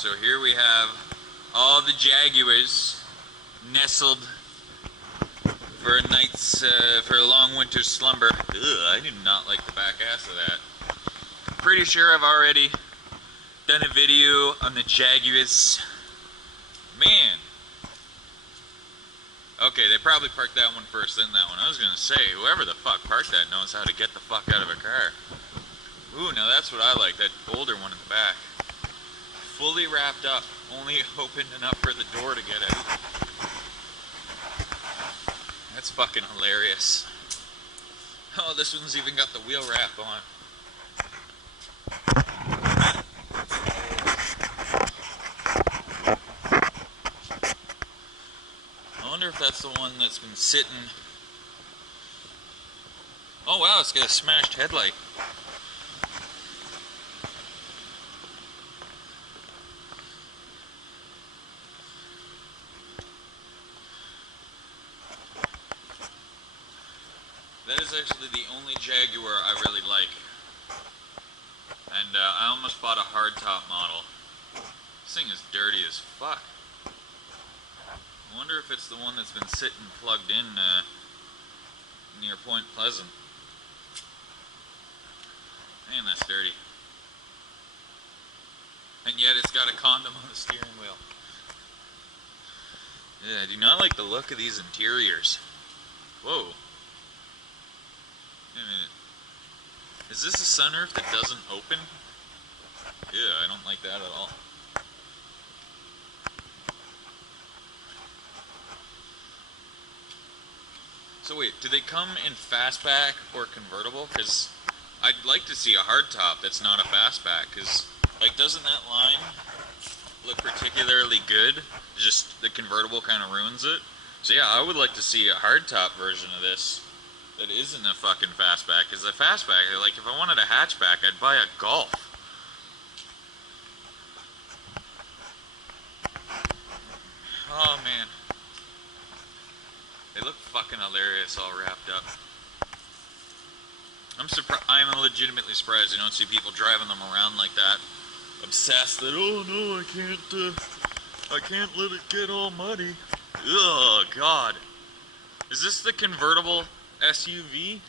So here we have all the Jaguars nestled for a night's, for a long winter's slumber. Ugh, I do not like the back ass of that. Pretty sure I've already done a video on the Jaguars. Man. Okay, they probably parked that one first, then that one. I was gonna say, whoever the fuck parked that knows how to get the fuck out of a car. Ooh, now that's what I like, that older one in the back. Fully wrapped up, only opened enough for the door to get out. That's fucking hilarious. Oh, this one's even got the wheel wrap on. I wonder if that's the one that's been sitting... Oh wow, it's got a smashed headlight. That is actually the only Jaguar I really like. And I almost bought a hardtop model. This thing is dirty as fuck. I wonder if it's the one that's been sitting plugged in near Point Pleasant. Man, that's dirty. And yet it's got a condom on the steering wheel. Yeah, I do not like the look of these interiors. Whoa. Wait a minute. Is this a sunroof that doesn't open? Yeah, I don't like that at all. So wait, do they come in fastback or convertible? Because I'd like to see a hardtop that's not a fastback. Because, like, doesn't that line look particularly good? Just the convertible kind of ruins it. So yeah, I would like to see a hardtop version of this that isn't a fucking fastback. Because a fastback, like, if I wanted a hatchback, I'd buy a Golf. Oh man. They look fucking hilarious all wrapped up. I'm legitimately surprised you don't see people driving them around like that. Obsessed that, oh no, I can't let it get all muddy. Ugh, God. Is this the convertible SUV?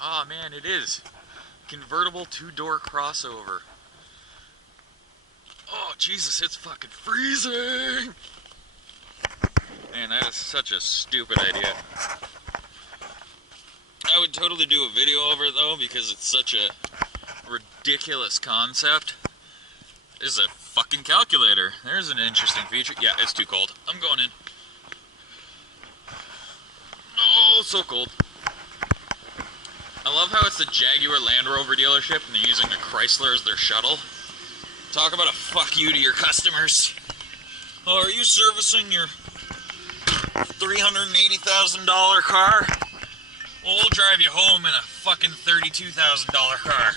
Oh man, it is. Convertible two-door crossover. Oh Jesus, it's fucking freezing! Man, that is such a stupid idea. I would totally do a video over it though, because it's such a ridiculous concept. This is a fucking calculator. There's an interesting feature. Yeah, it's too cold. I'm going in. Oh, it's so cold. I love how it's the Jaguar Land Rover dealership and they're using a Chrysler as their shuttle. Talk about a fuck you to your customers. Oh, are you servicing your $380,000 car? Well, we'll drive you home in a fucking $32,000 car.